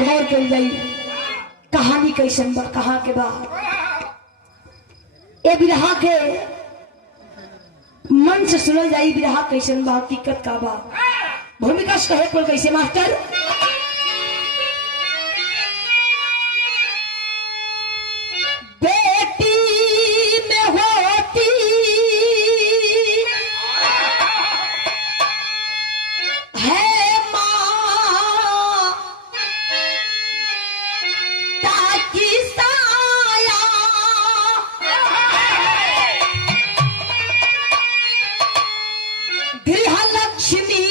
गौर कर जाई कहानी कैसन बा कहाँ के बा। ए बिरहा के मन से सुनल जाई बिरहा कैसन बा हकीकत का बा। भूमिका कहे पर कैसे मास्टर बेटी में होती है माँ ताकि साया गृह लक्ष्मी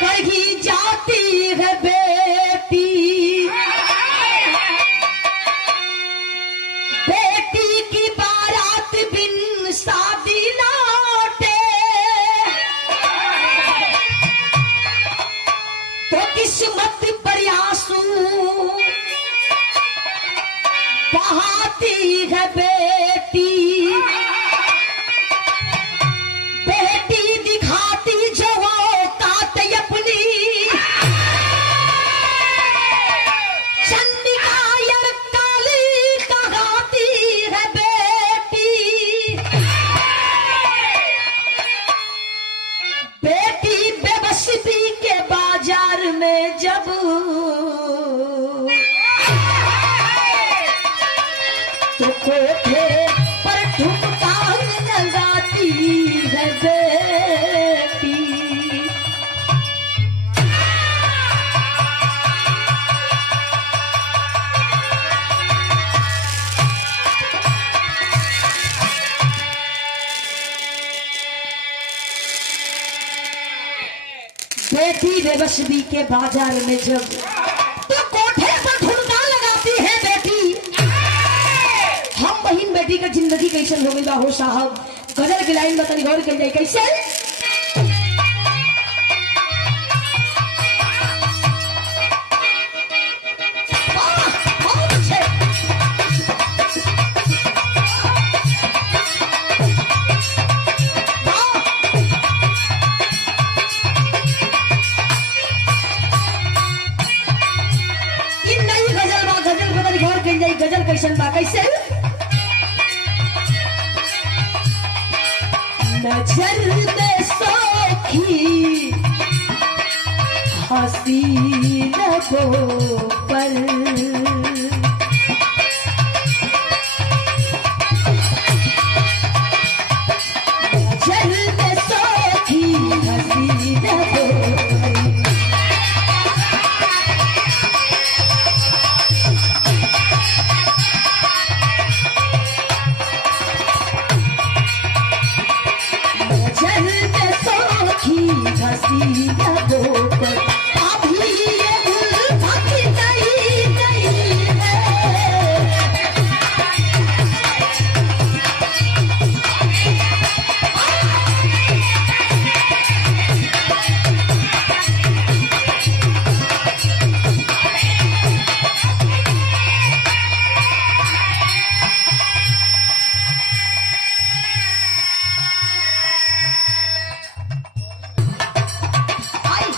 कहीं जाती है बेटी। बेटी की बारात बिन शादी लौटे तो किस्मत पर आंसू बहाती है बेटी। बेटी दिखाती जो औकात अपनी चंडिका या काली कहलाती है बेटी। बेटी बेबसी के बाजार में जब तो कोठे पर ठुमका लगाती है बेटी। बेटी बेबसी के बाजार में जब तो कोठे पर ठुमका लगाती है बेटी। हम बहन बेटी का जिंदगी कैसे हो गई बा हो साहब। गजल की लाइन बतानी गौर कर जाए कैसे बहुत अच्छे। ये नई गजल बा गजल बतानी गौर कर जाए गजल कैसन बा कैसे नजर में सौखी हसीन वो पर नजर में सौखी हसीन वो पर हसी पर अभी ये उल्फत नहीं गई है। आई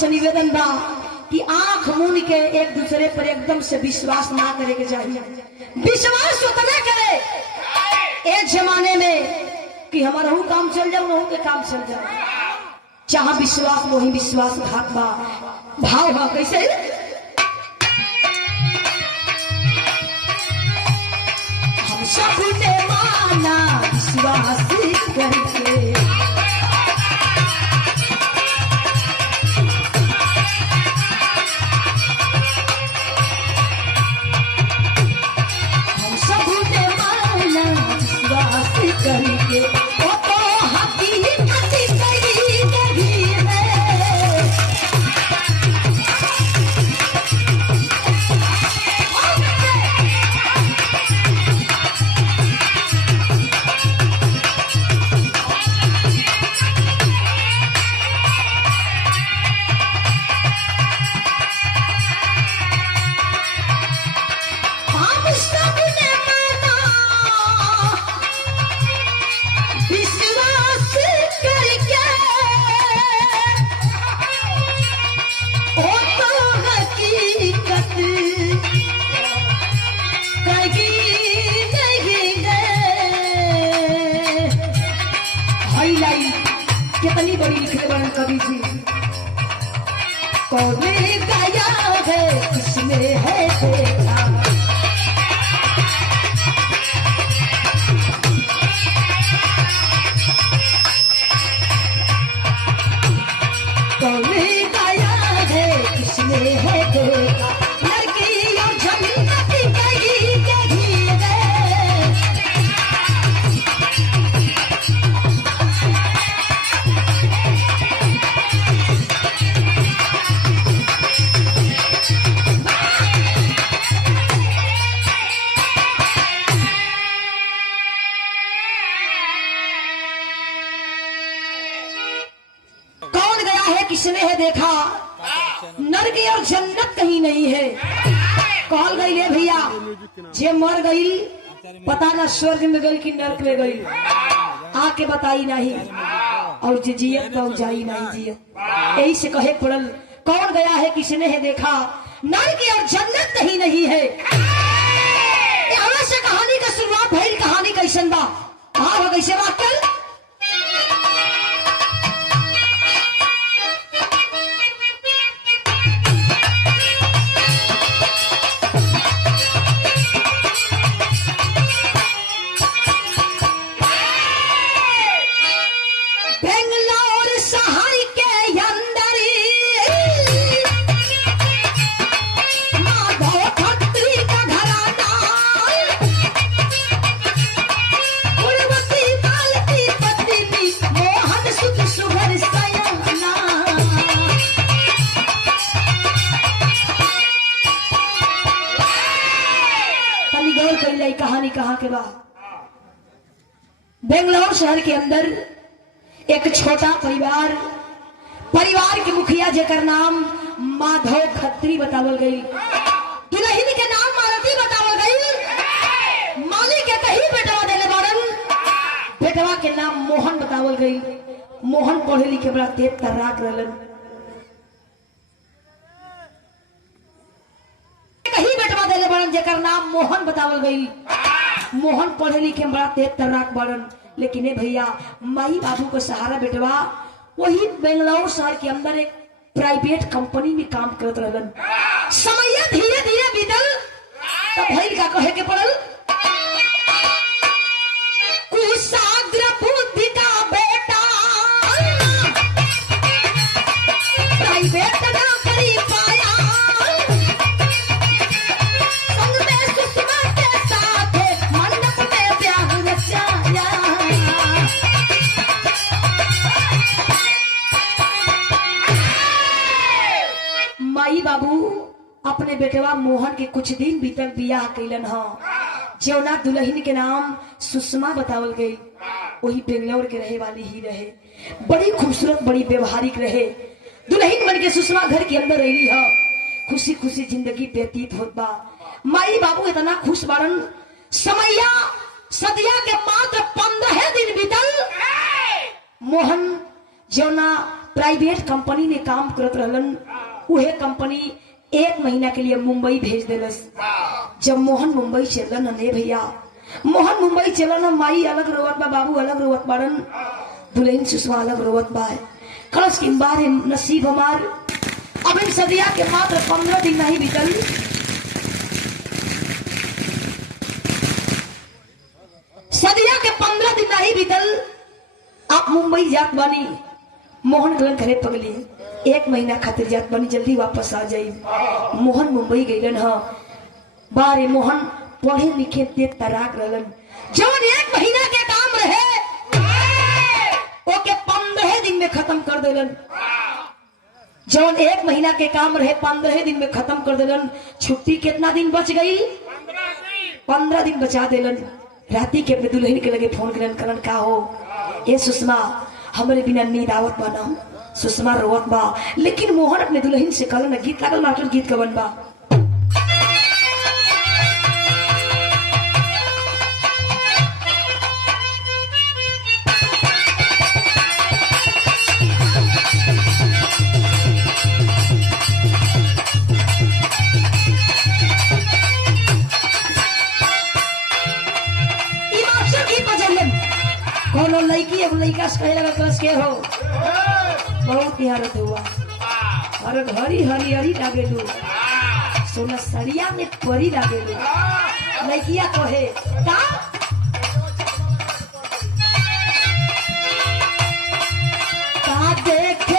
से निवेदन बा कि आंख मूंद के एक दूसरे पर एकदम से विश्वास ना करे के चाहिए। विश्वास उतना करे एक जमाने में कि हमारा काम चल जाओ, वहू के काम चल जाओ। जहां विश्वास वही विश्वासघात बा। भाव बा कैसे? हम सब ने माना विश्वास करके, हम सब ने माना विश्वास करके, वो तो हकीकत सही नहीं है। हम सब ने माना विश्वास करके, वो तो हकीकत कहीं नहीं है। हाई लाइन कितनी बड़ी लिखे बन कवि जी। कौन गाया है किसने है देखा, कौन गाया है किसने है देखा, लड़की और जन्नत कहीं कहीं है। कौन गया है किसने है देखा, नर्क और जन्नत कहीं नहीं है। कॉल गई है भैया, जे मर गई पता ना स्वर्ग में गई कि नर्क में गई, आके बताई नहीं। और जे जियत तो जाई नहीं जियत। यही से कहे पड़ल कौन गया है किसने है देखा, नर्क और जन्नत कहीं नहीं है। यहाँ से कहानी का शुरुआत भइल। कहानी कैसन बा, भाव कैसे बात कर। बेंगलोर शहर के अंदर माधव खत्री का घराना, उर्वशी मालती पत्नी मोहन सुख सुघर सयाना। तनी गौर कर ली कहानी कहाँ के बा। बेंगलोर शहर के अंदर एक छोटा परिवार के मुखिया जेकर नाम माधव खत्री बतावल गई, दुल्हन के नाम मालती बतावल गई, मालिक के कहीं बेटवा देले बारन, बेटवा के नाम मोहन बतावल गई। मोहन पढ़े लिखे बड़ा तेज तर्राक रहलन। कहीं बेटवा देले बारन जेकर नाम मोहन बतावल गई। मोहन पढ़े लिखे बड़ा तेज तर्राक बारन। लेकिन ए भैया माई बाबू को सहारा बेटवा वही बेंगलोर शहर के अंदर एक प्राइवेट कंपनी में काम करत रहलन। समय धीरे धीरे बीतल तब भैल का कहे के पड़ल, कुशाग्र बुद्धि का बेटा प्राइवेट नौकरी पाया, संग में सुषमा के साथ मंडप में ब्याह रचाया। माई बाबू अपने बेटवा मोहन के कुछ दिन भीतर बियाह कैलन ह। जौना दुल्हन के नाम सुषमा बतावल गई, वही बेंगलोर के रहे वाली ही रहे। बड़ी खूबसूरत बड़ी व्यवहारिक रहे। दुल्हन बन के सुषमा घर के अंदर रही है। खुशी खुशी जिंदगी व्यतीत होत बा। माई बाबू इतना खुश बारन। समैया सदिया के मात्र 15 दिन बीतल। मोहन जौना प्राइवेट कंपनी में काम करत रहलन। उहे कंपनी 1 महीना के लिए मुंबई भेज देलस। जब मोहन मुंबई चलन ने भैया, मोहन मुंबई चलन, माई अलग रोवत बा, बाबू अलग रोवत बाड़न, दुल्हन सुषमा अलग रोवत बा। कलश के बारे नसीब हमार अब इन सदिया के मात्र 15 दिन नहीं बीतल। सदिया के 15 दिन नहीं बीतल, आप मुंबई जात बानी। मोहन गलन घरे पगली 1 महीना खातिर जात बानी, जल्दी वापस आ जाई। मोहन मुंबई गईलन। बारे मोहन पढ़े लिखे तेज तराक रहलन। जवन 1 महीना के काम रहे ओके 15 दिन में खत्म कर देलन। जवन 1 महीना के काम रहे 15 दिन में खत्म कर देलन। छुट्टी कितना दिन बच गई? 15 दिन बचा देलन। राती के अपने दुल्हन के लगे फोन करन, करन का हो ये सुषमा, हमरे बिना नींद आवत बा ना। सुषमा रोवत बा, लेकिन मोहन अपने दुल्हन से कहलन, गीत लागल मास्टर, गीत कवन बा। कोनो लड़की अब लड़का से कहे लगा कलश के हो, बहुत निहारत हुआ और हरी हरी हरी लागे लू, सोना सड़िया में परी लागे लू। लड़किया कहे का देखे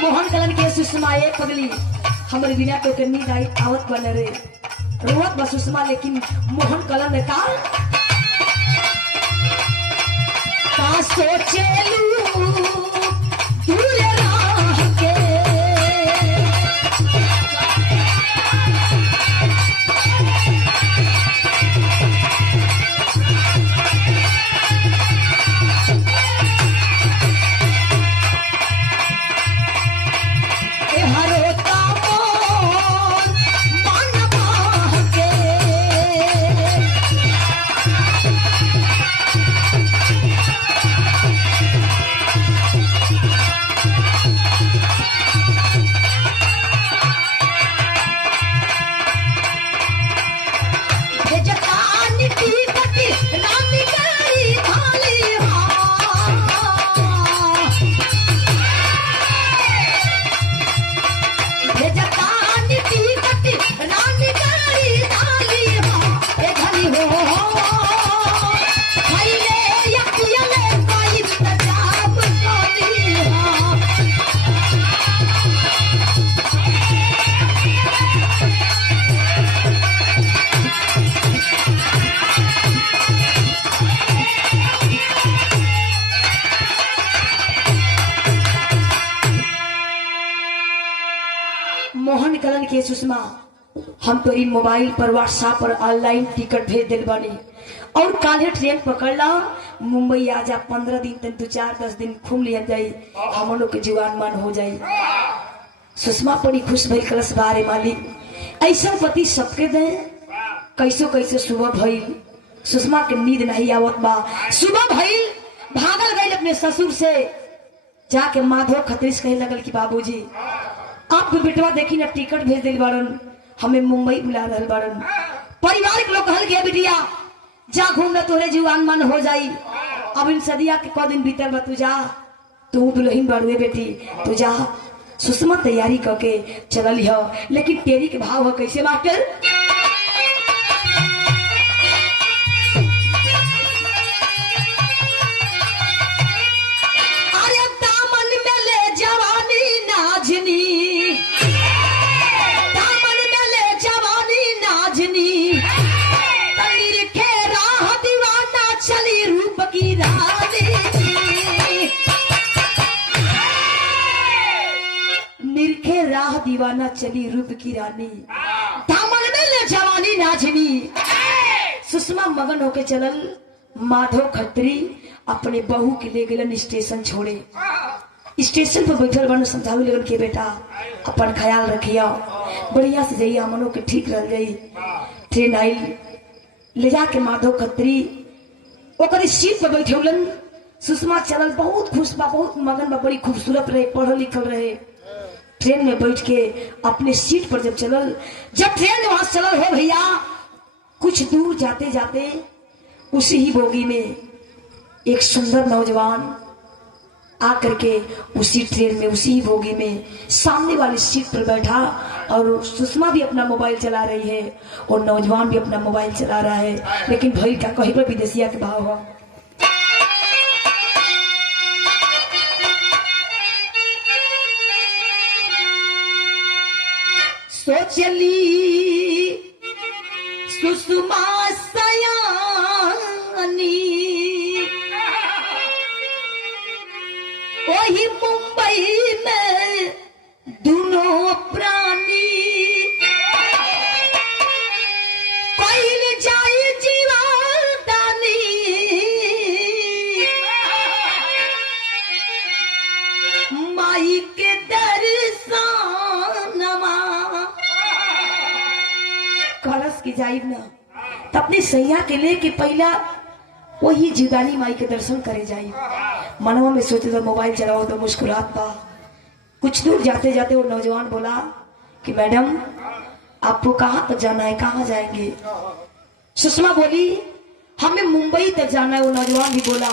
मोहन कलन के सुषमा एक पगली, हमारे बिना तो के नींद आई आवत बन रे रोवत बा सुषमा। लेकिन मोहन कलन ने का सोचेलू दूर राह के, मोहन कलन के सुषमा हम तोरी मोबाइल पर व्हाट्सएप पर ऑनलाइन टिकट भेज दिल बानी और काले ट्रेन पकड़ला मुंबई आ जा 15 दिन तक 2-4-10 दिन घूम लिया जाई हम लोग के जीवन मान हो जाई। सुषमा बड़ी खुश भई कलश बारे मालिक ऐसा पति सबके दे कैसो कैसे सुबह भइल सुषमा के नींद नहीं आवत बा सुबह भइल भागल गई अपने ससुर से जाके माधव खतरीस कहे लगल कि बाबूजी आप बेटवा देखी ना टिकट भेज दिल बारन हमें मुंबई बुला रहे बारन परिवार के लोग कहल गया बिटिया जा घूमना तोरे जीवन मन हो जाई अब इन सदिया के क दिन भीतर बा तू जा तू दुल्हन बड़ुए बेटी तू जा। सुषमा तैयारी करके चलल हो लेकिन तेरी के भाव हो कैसे मास्टर दीवाना चली रूप की रानी दामन में ले जवानी नाजनी। सुषमा मगन होके चलल माधव खत्री अपने बहू के ले गलन स्टेशन छोड़े स्टेशन पर बैठल बन समझावे लगन के बेटा अपन ख्याल रखिया बढ़िया से जाइए हमनों के ठीक रह जाई। ट्रेन आई ले जाके माधव खत्री ओकर सीट पर बैठौलन सुषमा चलल बहुत खुश बा बहुत मगन बा बड़ी खूबसूरत रहे पढ़ल लिखल रहे। ट्रेन में बैठ के अपने सीट पर जब चलल जब ट्रेन वहां चलल हो भैया कुछ दूर जाते जाते उसी ही बोगी में एक सुंदर नौजवान आकर के उसी ट्रेन में उसी ही बोगी में सामने वाली सीट पर बैठा और सुषमा भी अपना मोबाइल चला रही है और नौजवान भी अपना मोबाइल चला रहा है लेकिन भाई का कहीं पर विदेशिया के भाव हो। सोचली सुषमा सयानी वही मुंबई में दोनों प्राणी कोई जाए जीवादानी माई के दर्शनमा कलश की जाइब ना तो अपनी सैया के लेके पहला वही जीवदानी माई के दर्शन करे जाइब। मनवा में सोचे तो मोबाइल चलाओ तो मुस्कुरात बा। कुछ दूर जाते जाते वो नौजवान बोला कि मैडम आपको कहाँ तक जाना है कहाँ जाएंगे। सुषमा बोली हमें मुंबई तक जाना है। वो नौजवान भी बोला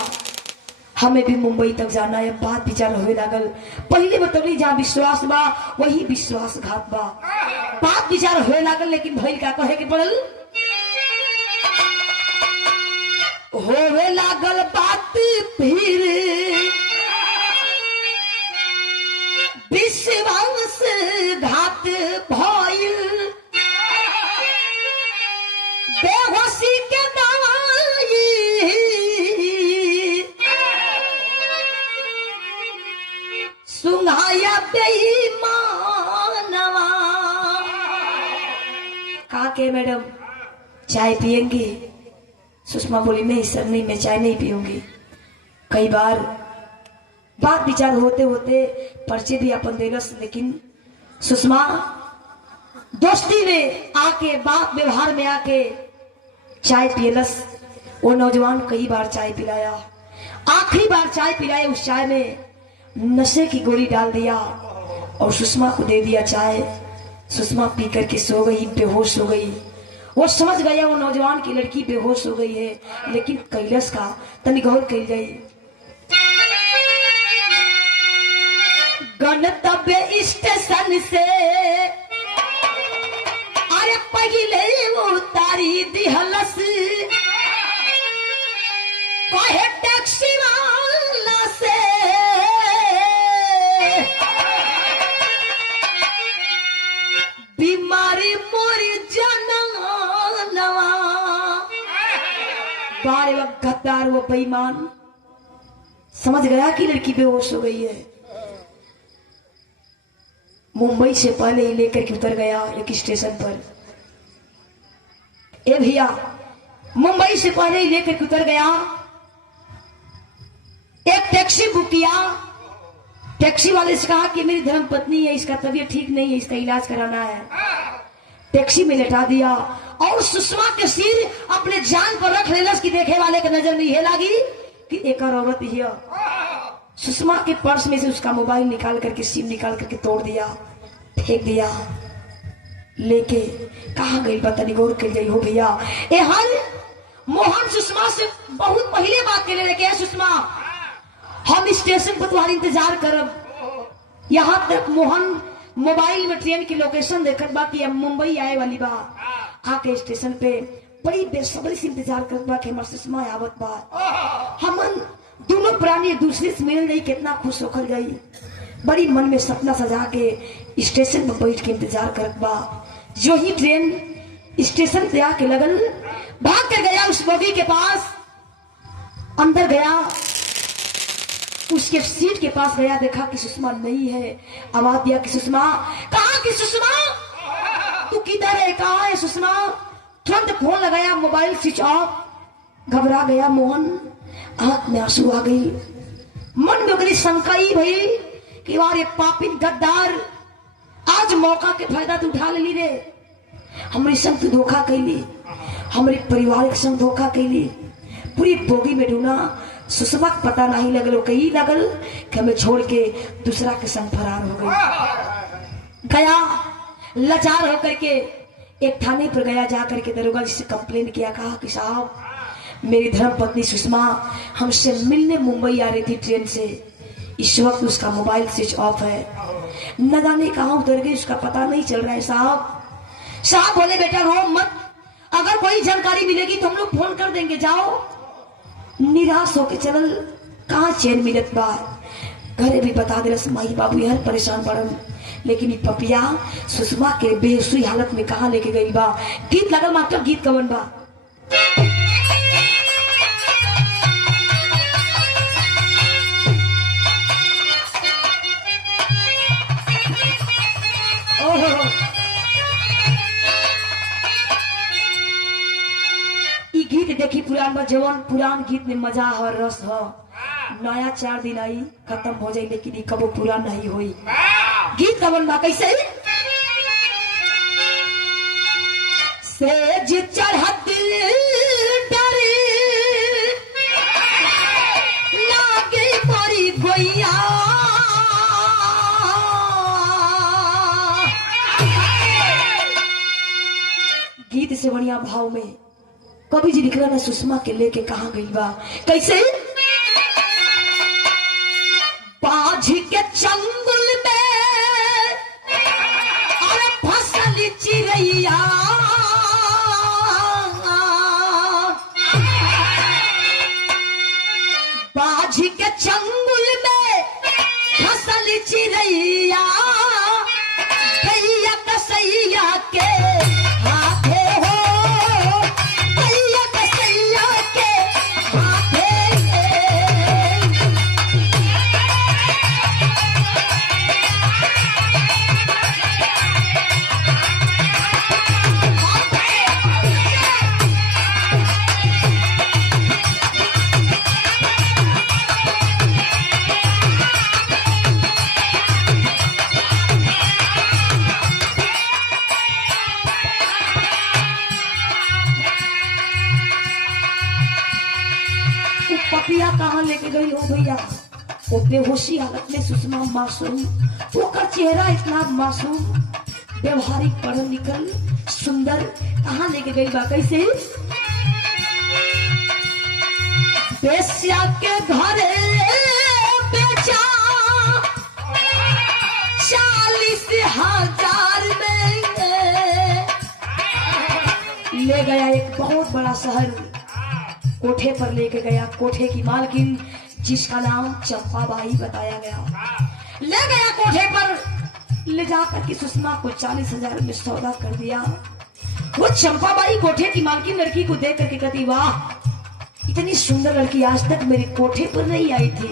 हमें भी मुंबई तक जाना है। बात विचार होने लागल पहले बतौली जहाँ विश्वास बा वही विश्वासघात बा। बात विचार होने लागल लेकिन भइल का कहे के पड़ल होवे लागल बात फिर विश्वासघात भइल बेहोशी के दवाई सुंघाया बेईमानवा। कहा के मैडम चाय पियेंगी। सुषमा बोली नहीं सर नहीं मैं चाय नहीं पीऊंगी। कई बार बात विचार होते होते पर्चे भी अपन देलस लेकिन सुषमा दोस्ती में आके बात व्यवहार में आके चाय पियलस। वो नौजवान कई बार चाय पिलाया आखिरी बार चाय पिलाया उस चाय में नशे की गोली डाल दिया और सुषमा को दे दिया चाय। सुषमा पी करके सो गई बेहोश हो गई। वो समझ गया वो नौजवान की लड़की बेहोश हो गई है लेकिन कैलाश का तनी गौर कर जाई। गणतव्य स्टेशन से अरे पहले वो तारी दिहलस कहे टैक्सी वाला से बीमारी मोरी जनवा। बारे वक्त गद्दार वो बेईमान समझ गया कि लड़की बेहोश हो गई है। मुंबई से पहले ही लेकर के उतर गया एक स्टेशन पर। ए भैया, मुंबई से पहले ही लेकर के उतर गया, एक टैक्सी बुक किया। टैक्सी वाले से कहा कि मेरी धर्म पत्नी है, इसका तबीयत ठीक नहीं है, इसका इलाज कराना है। टैक्सी में लेटा दिया और सुषमा के सिर अपने जान पर रख लेलस कि देखे वाले के नजर नहीं है लागी कि एक और औरत ही है। सुषमा के पर्स में से उसका मोबाइल निकाल करके, सिम निकाल करके तोड़ दिया, फेंक दिया। लेके कहा गई पता गौर कर गई हो भैया। हर मोहन सुषमा से बहुत पहले बात कर रहे, सुषमा हम स्टेशन पर तुम्हारी इंतजार करब। यहाँ तक मोहन मोबाइल में ट्रेन की लोकेशन देखत बा कि अब मुंबई आए वाली बा। आके स्टेशन पे बड़ी बेसब्री से इंतजार करत बा कि हमार सुषमा आवत बा। हमन दोनों प्राणी एक दूसरे से मिल गई, कितना खुश होकर गई। बड़ी मन में सपना सजा के स्टेशन पर बैठ के इंतजार करत बा। जो ही ट्रेन स्टेशन पे आके लगल, भाग कर गया उस बोगी के पास, अंदर गया, उसके सीट के पास गया, देखा कि सुषमा नहीं है। आवाज दिया कि सुषमा, कहा कि सुषमा तू किधर है, कहा है सुषमा। तुरंत फोन लगाया, मोबाइल स्विच ऑफ। घबरा गया मोहन, आंख में आंसू आ गई। मन में गई शंका ही भई कि वार ये पापी गद्दार, आज मौका के फायदा तू उठा ली रे। हमारे संग तू धोखा कैली, हमारे परिवार के संग धोखा कैली। पूरी बोगी में ढूंढा, सुषमा पता नहीं लगल, कहीं लगल कि हमें छोड़ के दूसरा के संग फरार हो गई। गया लाचार होकर के एक थाने पर गया, जाकर के दरोगा जी से कंप्लेन किया। कहा कि साहब मेरी धर्म पत्नी सुषमा हमसे मिलने मुंबई आ रही थी ट्रेन से, इस वक्त उसका मोबाइल स्विच ऑफ है, न जाने कहाँ उतर गई, उसका पता नहीं चल रहा है साहब। साहब बोले बेटा रो मत, अगर कोई जानकारी मिलेगी तो हम लोग फोन कर देंगे, जाओ। निराश होके चलल, कहाँ चैन मिलत बा। घरे भी बता दे माई बाबू यार परेशान पड़न, लेकिन ये पपिया सुषमा के बेहोशी हालत में कहाँ लेके गई बा। गीत लगल मास्टर, गीत कवन बा। गीत देखी पुरान बा, जवान पुरान गीत में मजा और रस हो। नया 4 दिन आई खत्म हो जाए, लेकिन कबो पूरा नहीं हुई। गीत कवन बा कैसे, सेज चढ़त डरे लागे मोरी गोइया, गीत से बढ़िया भाव में कभी जी निकला ना सुषमा के लेके कहाँ गई बा। कैसे, बाझ के चंगुल में अरे फसल चिड़ैया, बाझ के चंगुल में फसल चिड़ैया, भैया कसैया के हाथे हो, पपिया कहाँ लेके गई हो भैया। वो बेहोशी हालत में सुषमा मासूम, वो का चेहरा इतना मासूम, व्यवहारिक, पढ़ल लिखल, सुंदर, कहाँ लेके गई बा। कैसे, बेस्या के घरे बेचा 40,000 में ले गया, एक बहुत बड़ा शहर कोठे पर लेके गया। कोठे की मालकिन जिसका नाम चंपाबाई बताया गया, ले गया कोठे पर, ले जाकर के सुषमा को 40,000 में सौदा कर दिया। वो चंपाबाई कोठे की मालकिन लड़की को देख करके कहती, वाह इतनी सुंदर लड़की आज तक मेरे कोठे पर नहीं आई थी।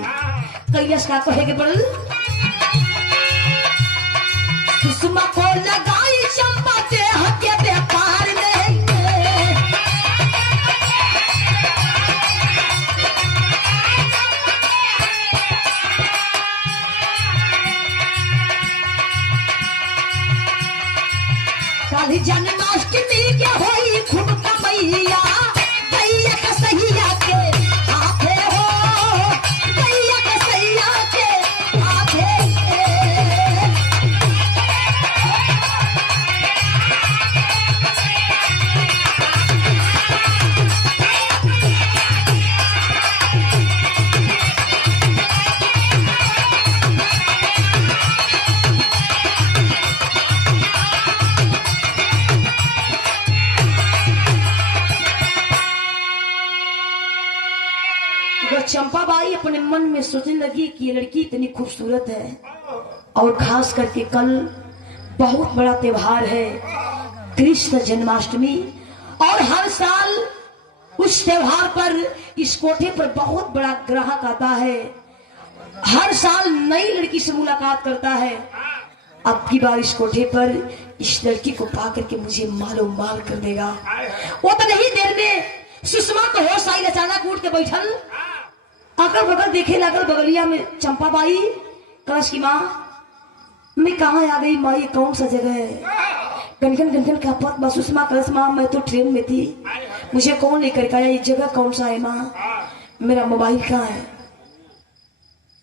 कैलाश का कहे के पड़ल, लगाई चंपा देह के व्यापार में। काली जन्माष्टमी के होई खूब कमैया, गैया कसैया के हाथे हो, गैया कसैया के हाथे। चंपाबाई अपने मन में सोचने लगी कि ये लड़की इतनी खूबसूरत है, और खास करके कल बहुत बड़ा त्योहार है कृष्ण जन्माष्टमी, और हर साल उस त्योहार पर इस कोठे पर बहुत बड़ा ग्राहक आता है, हर साल नई लड़की से मुलाकात करता है। अब की बार इस कोठे पर इस लड़की को पा करके मुझे मालो माल कर देगा। वो तो नहीं देर में सुषमा को होश आई, अचानक उठ के बैठल, अगल बगल देखे लगल, बगलिया में चंपाबाई कलश की माँ, मैं कहाँ आ गई माँ, ये कौन सा जगह है? गनगन गनगन का पत बा। सुषमा कलश माँ, मैं तो ट्रेन में थी, मुझे कौन लेकर के आया, ये जगह कौन सा है माँ, मेरा मोबाइल कहाँ है?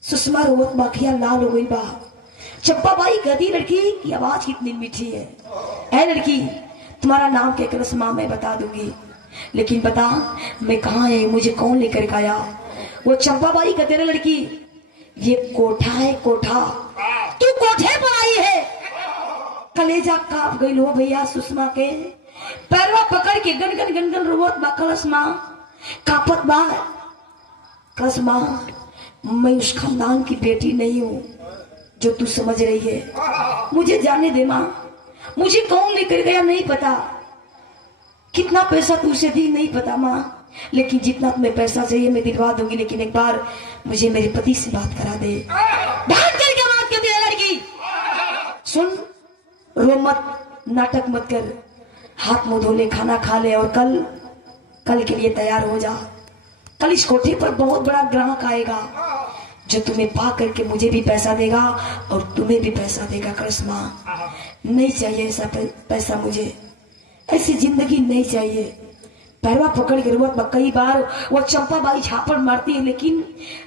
सुषमा रोवत बाखिया लाल हो गई बा। चंपाबाई कहती, लड़की की आवाज कितनी मीठी है, ऐ लड़की तुम्हारा नाम क्या? कलश माँ मैं बता दूंगी, लेकिन बता मैं कहाँ है, मुझे कौन लेकर के आया? वो चंपाबाई कहते रहे, लड़की ये कोठा है, कोठा, तू कोठे पर आई है। कलेजा कांप गई हो भैया सुषमा के, पैरवा पकड़ के गनगन गनगन रोवत बा। कलश माँ कापत बा। कलश माँ मैं उस खानदान की बेटी नहीं हूँ जो तू समझ रही है, मुझे जाने दे माँ, मुझे कौन लेकर गया नहीं पता, कितना पैसा तू उसे दी नहीं पता माँ, लेकिन जितना तुम्हें पैसा चाहिए मैं दिलवा दूंगी, लेकिन एक बार मुझे मेरे पति से बात करा दे। बात करके बात करती है लड़की, सुन रो मत, नाटक मत कर, हाथ मुंह धो ले, खाना खा ले, और कल के लिए तैयार हो जा। कल इस कोठे पर बहुत बड़ा ग्राहक आएगा जो तुम्हें पा करके मुझे भी पैसा देगा और तुम्हें भी पैसा देगा। कलश माँ नहीं चाहिए ऐसा पैसा, मुझे ऐसी जिंदगी नहीं चाहिए। पैरवा पकड़ के रोवत, कई बार वो चंपाबाई झापड़ मारती है, लेकिन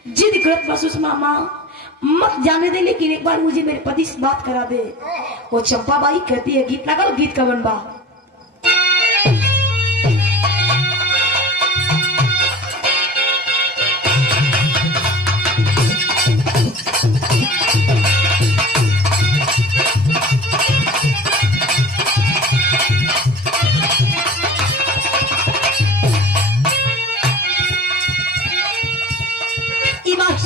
जिद करत बस सुषमा माँ मत जाने दे, लेकिन एक बार मुझे मेरे पति से बात करा दे। वो चंपाबाई कहती है, गीत लगल, गीत का बनबा।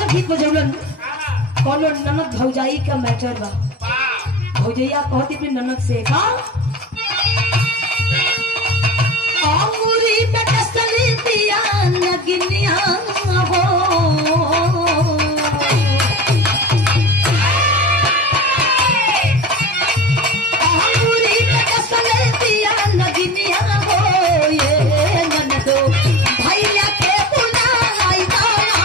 गीत बजौलन कौनो ननद भौजाई का मैटर बा। भौजैया कहती अपनी ननद से, का अंगूरी पे कसली दिया नगनिया हो, अंगूरी पे कसली दिया नगनिया हो, ये ननदो भैया के बुलाई गाना।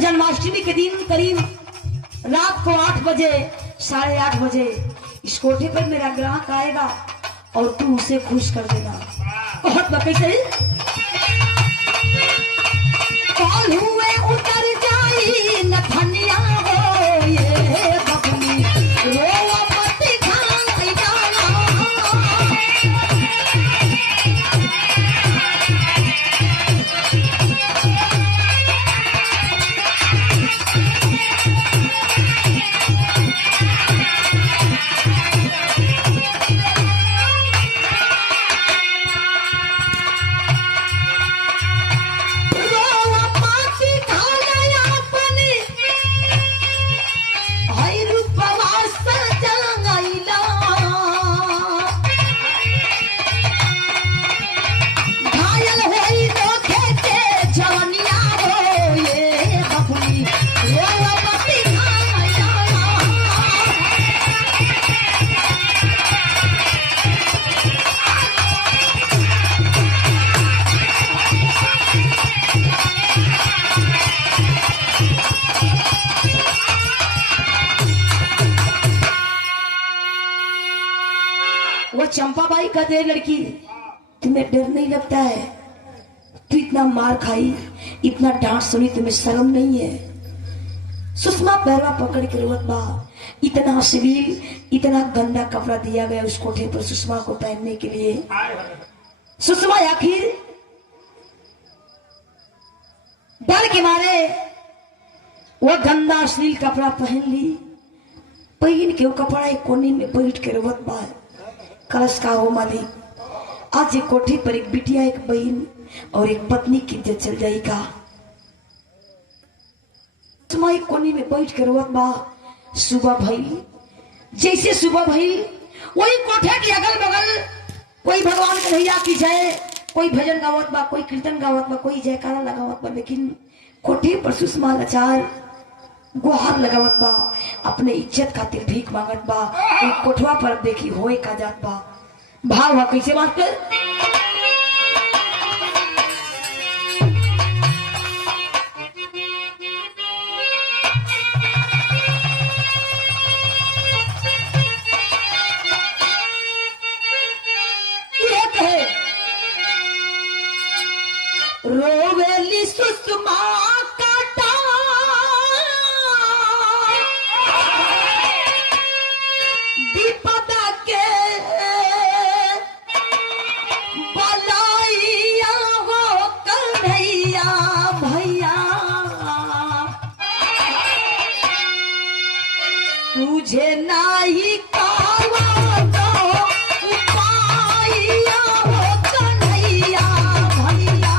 जन्माष्टमी के दिन करीब रात को 8 बजे 8:30 बजे इस कोठे पर मेरा ग्राहक आएगा और तू उसे खुश कर देना। बहुत बकई से कॉल हुए उतर जाई न धनिया हो, ये बबली रो पति खाई जाना। चंपाबाई कहते हैं लड़की तुम्हें डर नहीं लगता है? तू इतना मार खाई, इतना डांट सुनी, तुम्हें शर्म नहीं है? सुषमा पैरवा पकड़ के रोवत बा। इतना अश्लील, इतना गंदा कपड़ा दिया गया उस कोठे पर सुषमा को पहनने के लिए। सुषमा आखिर डर के मारे वो गंदा अश्लील कपड़ा पहन ली। पहन के वो कपड़ा एक कोने में बैठ के रोवत बा। कलश का हो मालिक, आज एक कोठे पर एक बिटिया, एक बहन और एक पत्नी की इज्जत चल जाएगा। सुषमा एक कोने में बैठ के रोवत बा। सुबह भई, जैसे सुबह भई वही कोठे के अगल बगल कोई भगवान कन्हैया की जय, कोई भजन गावत बा, कोई कीर्तन गावत बा, कोई जयकारा लगावत बा। लेकिन कोठे पर सुषमा लाचार गुहार लगावत बा, अपने इज्जत खातिर भीख मांगत बा। एक कोठवा पर देखी होए का जात बा। भाव हा कैसे बात कर? रोवेली सुषमा काटा विपदा के बलाइया हो कन्हैया भैया, तुझे नाही कावा दो उपाइया हो कन्हैया भैया।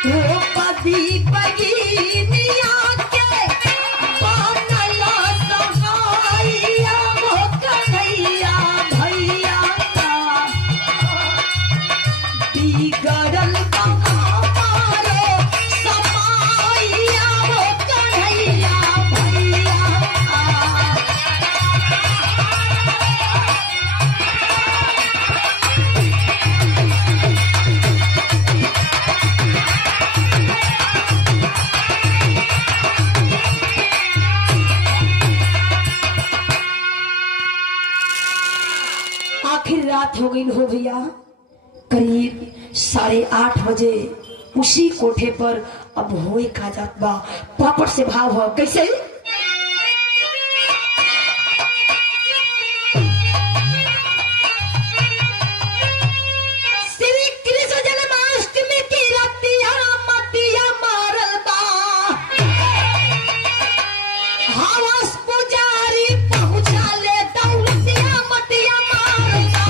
द्रौपदी बगिनिया के बनल सहाइया हो कन्हैया भैया, बिगड़ल हमारो समाइया हो कन्हैया भैया। आखिर रात हो गई हो भैया, करीब 8:30 बजे उसी कोठे पर अब होए का जात बा। पापड़ से भाव हो कैसे? श्री कृष्ण जन्माष्टमी की रातिया मतिया मारल बा। हवस पुजारी पहुंचा ले दौलतिया मतिया मारल बा।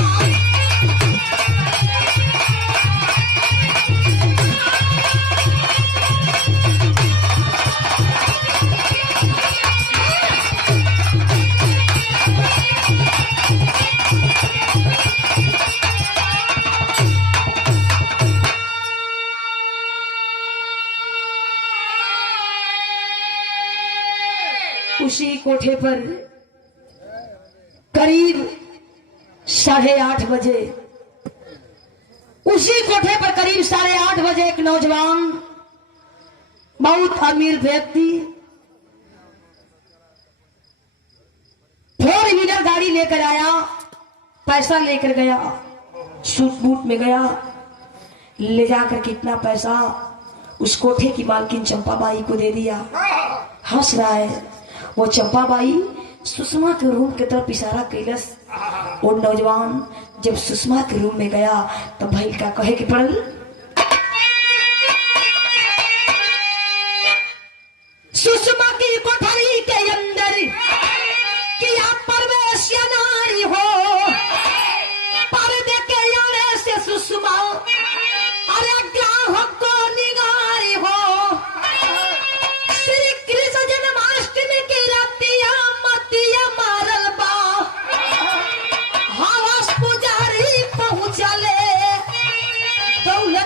उसी कोठे पर करीब 8:30 बजे, उसी कोठे पर करीब 8:30 बजे एक नौजवान, बहुत अमीर व्यक्ति 4 व्हीलर गाड़ी लेकर आया, पैसा लेकर गया, सूट बूट में गया, ले जाकर कितना पैसा उस कोठे की मालकिन चंपाबाई को दे दिया। हंस रहा है वो चंपाबाई। सुषमा के रूम की तरफ इशारा कैलस। और नौजवान जब सुषमा के रूम में गया तो भाई का कहे कि पड़ल, सुषमा की कोठरी के अंदर किया प्रवेश नारी हो, पर्दे के आने से सुषमा अरे ग्राहक को निगारी हो। श्री कृष्ण जन्माष्टमी की रातिया मतिया मारल बा। हवस पुजारी पहुंचले दौलत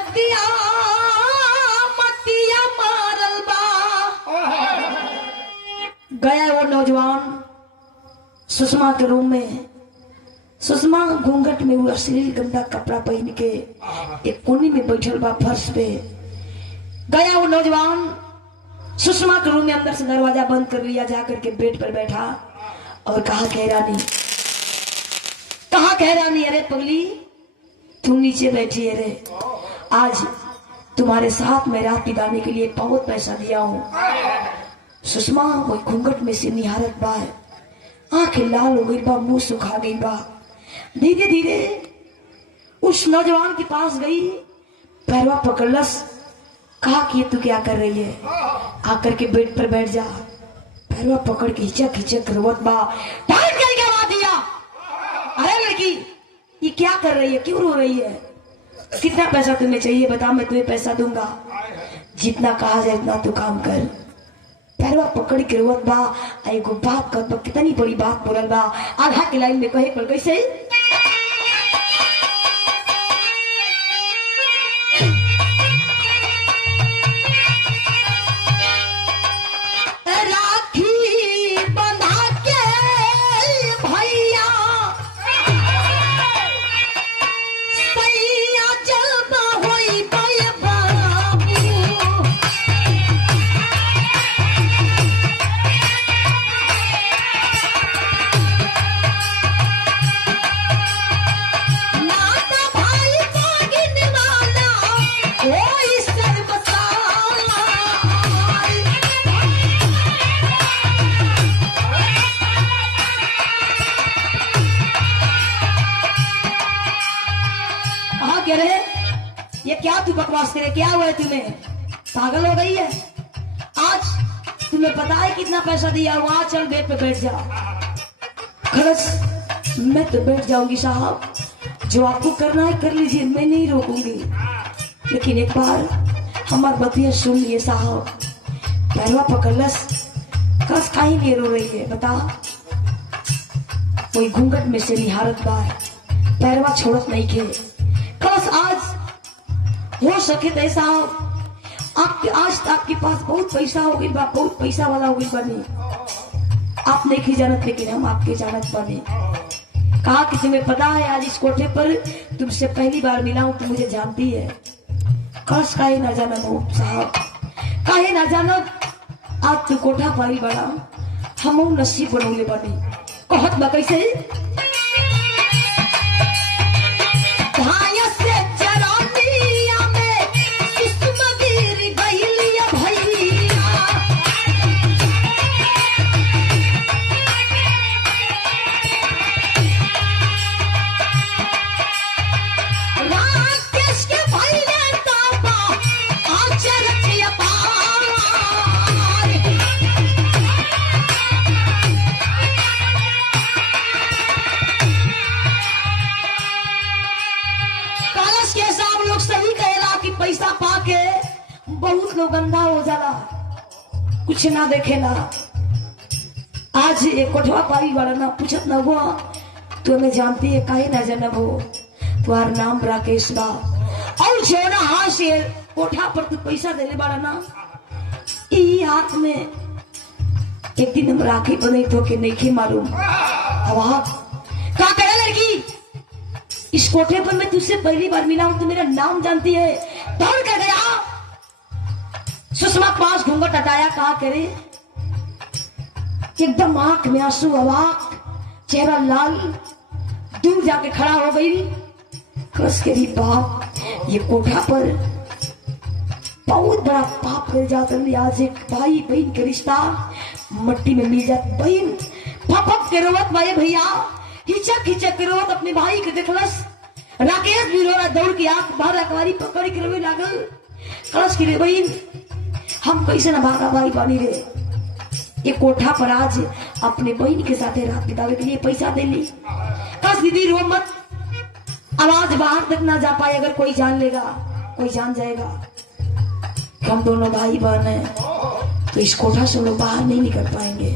सुषमा के रूम में सुषमा घूंघट में वो अश्लील गंदा कपड़ा पहन के एक कोने में बैठल बा फर्श पे। गया वो नौजवान सुषमा के रूम में अंदर से दरवाजा बंद कर लिया, जाकर के बेड पर बैठा और कहा कह रानी अरे पगली तुम नीचे बैठी है रे, आज तुम्हारे साथ मैं रात बिताने के लिए बहुत पैसा दिया हूँ। सुषमा वो घूंघट में से निहारत बा, आंखें लाल हो गई बा, मुंह सुखा गई बा। धीरे धीरे उस नौजवान के पास गई, पैरवा पकड़लस, कहा कि तू क्या कर रही है, आकर के बेड पर बैठ जा। पैरवा पकड़ के हिचक हिचक रोवत बा, टाइट करके आवाज दिया, अरे लड़की ये क्या कर रही है, क्यों रो रही है, कितना पैसा तुम्हें चाहिए बता, मैं तुम्हें पैसा दूंगा, जितना कहा जाए इतना तू काम कर। पैरवा पकड़ के रोवत बा, एगो बात कर बा, कितनी बड़ी बात बोलल बा। आधा के लाइन में कहे पर कैसे ये क्या तू बकवास करे, क्या हुआ है तुम्हें, पागल हो गई है, आज तुम्हें पता है कितना पैसा दिया, वहां चल बेड पे बैठ जा। खरस मैं तो बैठ जाऊंगी साहब, जो आपको करना है कर लीजिए, मैं नहीं रोकूंगी, लेकिन एक बार हमार बतिया सुन लिए साहब। पैरवा पकड़लस, कस काहे नहीं रो रही है बता, कोई घूंघट में से निहारत बा, पैरवा छोड़त नहीं के। कस आज हो सके तो ऐसा आपके, आज आपके पास बहुत पैसा हो गई बा, बहुत पैसा वाला हो गई बने, आप नहीं जानत लेकिन हम आपके जानत बने। कहा कि तुम्हें पता है आज इस कोठे पर तुमसे पहली बार मिला हूं, तुम मुझे जानती है। कस काहे ना जाना साहब, काहे ना जाना, आज तू कोठा पाई बड़ा, हम नसीब बनौले बने। कहत बा कैसे पैसा पाके बहुत लोग अंधा हो जाला, कुछ ना देखेला। आज एक कोठवा पाई वाला ना पूछत ना हुआ, तू हमें जानती है, काहे ना जानब हो, तुम्हार नाम राकेश बा, और जो ना हाथ से कोठा पर तू पैसा देने वाला ना, यही हाथ में एक दिन हम राखी बने तो के नहीं मालूम। अब क्या करे लड़की, इस कोठे पर मैं तुझसे पहली बार मिला हूं, तू मेरा नाम जानती है, दौड़ कर गया, सुषमा पास घूंघट हटाया, कहा करे, एकदम आंख में आंसू, अवाक, चेहरा लाल, दूर जाके खड़ा हो गई। कस के भी बाप, ये कोठा पर बहुत बड़ा पाप कर जाता है, आज एक भाई बहन के रिश्ता मट्टी में मिल जाता, बहन पपक के रोवत भाई भैया, हिचक हिचक के रोवत अपने भाई के देखलस, राकेश भी रोना, दौड़ के आंख बाहर अखबारी पकड़ के रोवे लागल। कलश की रे बहन, हम कैसे ना भागा भाई बानी रे, ये कोठा पर आज अपने बहन के साथ रात बितावे के लिए पैसा दे ली। कस दीदी रो मत, आवाज बाहर तक ना जा पाए, अगर कोई जान लेगा, कोई जान जाएगा, हम दोनों भाई बहन हैं, तो इस कोठा से लोग बाहर नहीं निकल पाएंगे।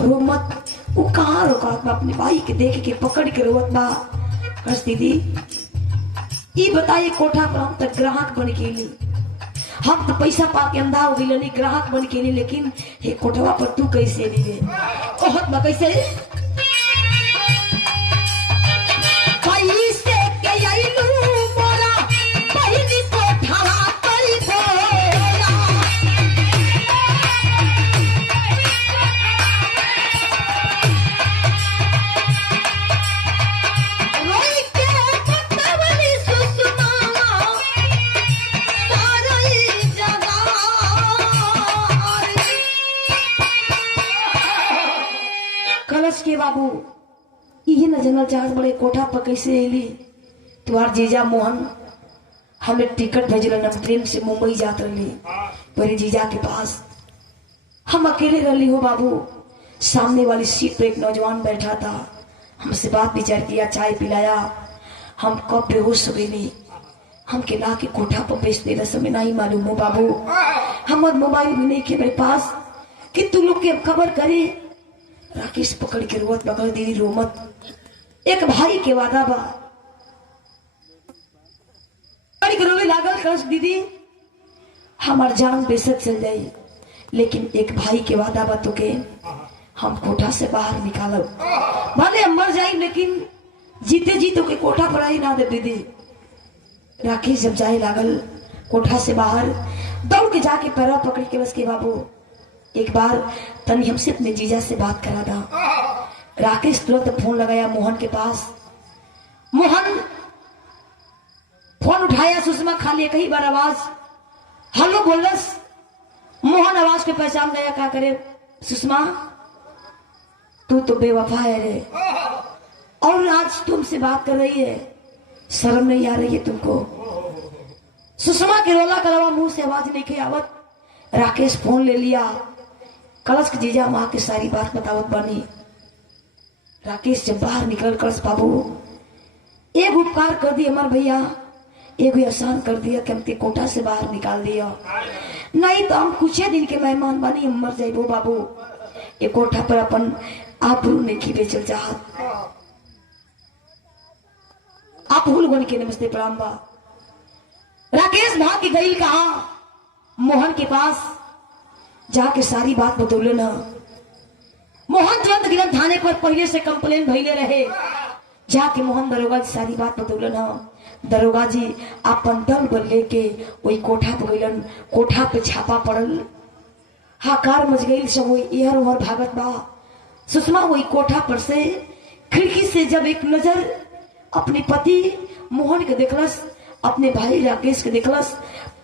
रो मत, वो कहाँ रोका, अपने भाई के देख के पकड़ के रोवत बा। कस दीदी ये बताइए, कोठा पर हम तक ग्राहक बन के ली, हम तो पैसा पाके अंधा हो गई, ग्राहक बन के ली, लेकिन ये कोठवा पर तू कैसे दी, कहत बा कैसे बाबू ये न जनरल चार्ज बड़े कोठा पर कैसे अली तुम्हार जीजा मोहन हमें टिकट भेजल हम ट्रेन से मुंबई जात रही मेरे जीजा के पास हम अकेले रही हो बाबू। सामने वाली सीट पर एक नौजवान बैठा था, हमसे बात विचार किया, चाय पिलाया, हम कब बेहोश हो गई हम के ला के कोठा पर बेच देना समय नहीं मालूम हो बाबू। हमार मोबाइल भी नहीं के मेरे पास कि तू लोग के खबर करे। राकेश पकड़ के रोवत बगल दीदी रोमत एक भाई के वादा बा रोवे लागल कस दीदी हमार जान बेशक चल जाई लेकिन एक भाई के वादा बा तो के हम कोठा से बाहर निकालब भले हम मर जाए लेकिन जीते जी तो के कोठा पर आई ना दे दीदी। राकेश जब जाए लागल कोठा से बाहर दौड़ के जाके पैरा पकड़ के बस के बाबू एक बार तनी हमसे अपने जीजा से बात करा था। राकेश तुरंत फोन लगाया मोहन के पास। मोहन फोन उठाया, सुषमा खाली एक ही बार आवाज हेलो बोलस। मोहन आवाज पे पहचान गया, क्या करे सुषमा तू तो बेवफा है रे और आज तुमसे बात कर रही है, शर्म नहीं आ रही है तुमको? सुषमा के रोला के अलावा मुंह से आवाज नहीं के आवत। राकेश फोन ले लिया, कलश के जीजा माँ की सारी बात बतावत बनी। राकेश जब बाहर निकल कलश बाबू एक उपकार कर दिया हमार भैया, एक एहसान कर दिया कि हमके कोठा से बाहर निकाल दिया, नहीं तो हम कुछ दिन के मेहमान बनी हम मर जाइबो बाबू। ये कोठा पर अपन आबरू नहीं की बेचल चाहत। आप भूल बन के नमस्ते प्रणाम बा। राकेश भाग के गई कहा मोहन के पास जाके सारी बात बतौले ना। मोहन तुरंत गिरन थाने पर पहले से कंप्लेन भइले रहे, जाके मोहन दरोगा जी सारी बात बतौले ना। दरोगा जी अपन दल बल लेके वही कोठा पर गइलन। कोठा पे छापा पड़ल, हाकार मच गई, सब वही इहर उहर भागत बा। सुषमा वही कोठा पर से खिड़की से जब एक नजर अपने पति मोहन के देखलस, अपने भाई राकेश के देखलस,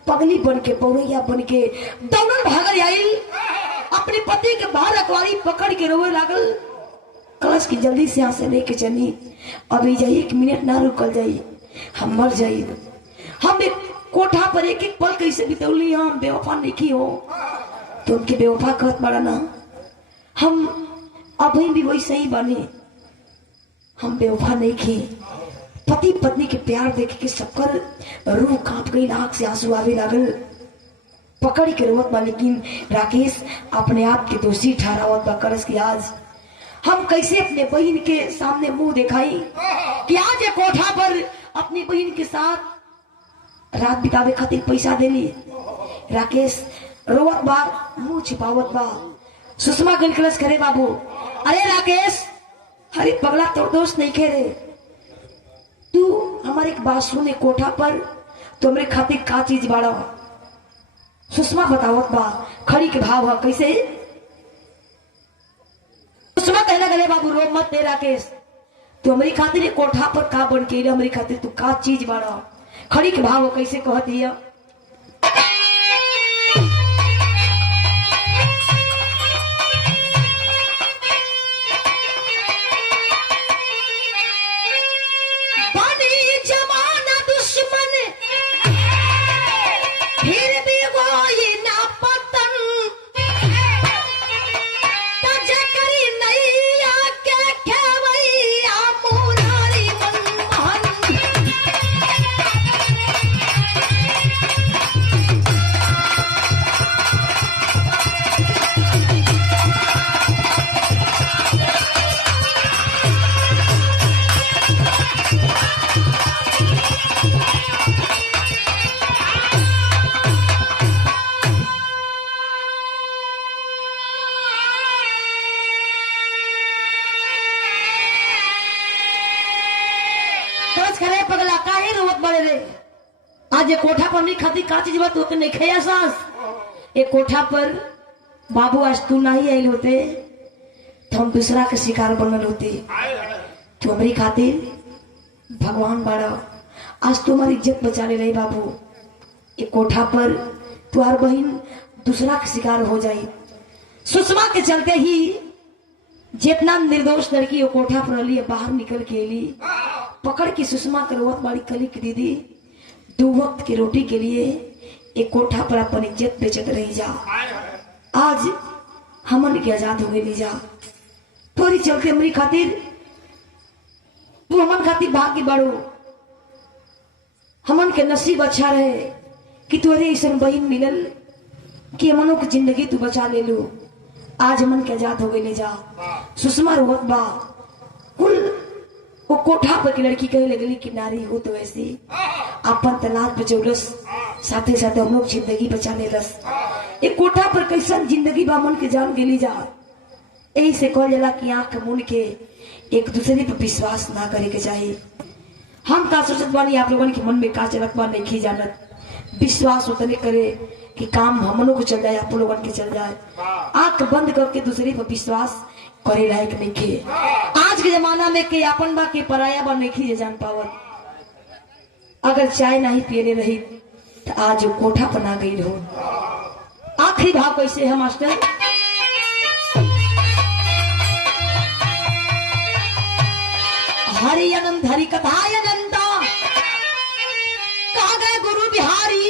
पगली बन के पौरैया बन के दौड़ल भागल आई, अपने पति के बाहर अखबारी पकड़ के रोवे लागल। कलश की जल्दी से यहाँ से लेके चली, अभी जाइए एक मिनट ना रुकल जाइए, हम मर जाइए। हम एक कोठा पर एक एक पल कैसे बितौली, हम बेवफा नहीं की हो तो उनके बेवफा कहत बड़ा ना, हम अभी भी वैसे ही बने, हम बेवफा नहीं की। पति पत्नी के प्यार देख के सबकर रूह कांप गई, आंख से आंसू आवे लागल, पकड़ के रोवत बा। लेकिन राकेश अपने आप के दोषी ठहरावत बा। करस की आज हम कैसे अपने बहन के सामने मुंह दिखाई कि आज ये कोठा पर अपनी बहन के साथ रात बितावे खातिर पैसा देली। राकेश रोवत बा, मुंह छिपावत बा। सुषमा गल कलश करे बाबू, अरे राकेश, अरे पगला तो दोस्त नहीं खे रे, तू हमारे एक बात सुने, कोठा पर तो मेरे खातिर का चीज बाड़ा? सुषमा बतावत बा, खड़ी के भाव है कैसे? सुषमा कहने गले बाबू रो मत दे राकेश, तू हमारी खातिर कोठा पर का बन के हमारी खातिर तू का चीज बाड़ा? खड़ी के भाव कैसे कहती है? पगला काहे रोवत बड़े रे? आज ये कोठा पर नहीं खाती का चीज बात होते नहीं खाया सांस। ये कोठा पर बाबू आज तू नहीं आयल होते तो हम दूसरा के शिकार बनल होते। तू हमारी खातिर भगवान बाड़ा, आज तू हमारी इज्जत बचा ले रही बाबू। ये कोठा पर तुम्हार बहन दूसरा के शिकार हो जाए। सुषमा के चलते ही जितना निर्दोष लड़की वो कोठा पर रही बाहर निकल के एली पकड़ के सुषमा करवत वाली कली की दीदी 2 वक्त की रोटी के लिए एक कोठा पर अपन इज्जत बेचत रही जा। आज हमन के आजाद हो गई जा तोरी चलते हमारी खातिर तू हमन खातिर भाग्य बढ़ो हमन के नसीब अच्छा रहे कि तोरे ऐसा बहन मिलल कि हमनों की जिंदगी तू बचा ले लो। आज हमन के आजाद हो गई ले जा। सुषमा रोहत बा कुल वो कोठा पर की लड़की कहे लगली कि नारी हो तो वैसी अपन तलाक बचौलस साथे साथे हम लोग जिंदगी बचा लेलस। एक कोठा पर कैसन जिंदगी बा मन के जान गेली जा। यही से कह जाला कि आंख मुन के एक दूसरे पर विश्वास ना करे के चाहिए। हम का सोचत बानी आप लोगों के मन में का चलत बा नहीं जानत विश्वास उतने करे कि काम हमनों को चल जाए आप लोगों के चल जाए। आंख बंद करके दूसरे पर विश्वास करे लायक नहीं खे। आज के जमाना में के अपन बा के पराया बा नहीं खे जान पावत। अगर चाय नहीं पिए रही तो आज कोठा पर ना गई हो। आखिरी भाव कैसे है मास्टर? हरि अनंत हरि कथाय अनंता कहा गए गुरु बिहारी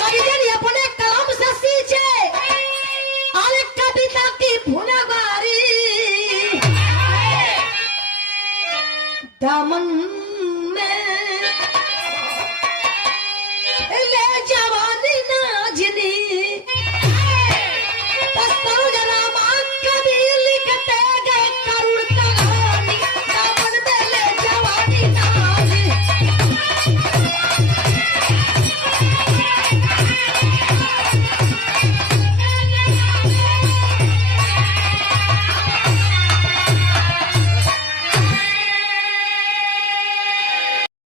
कवि ने अपने कलम से सींचे अरे कविता की फुलवारी दामन में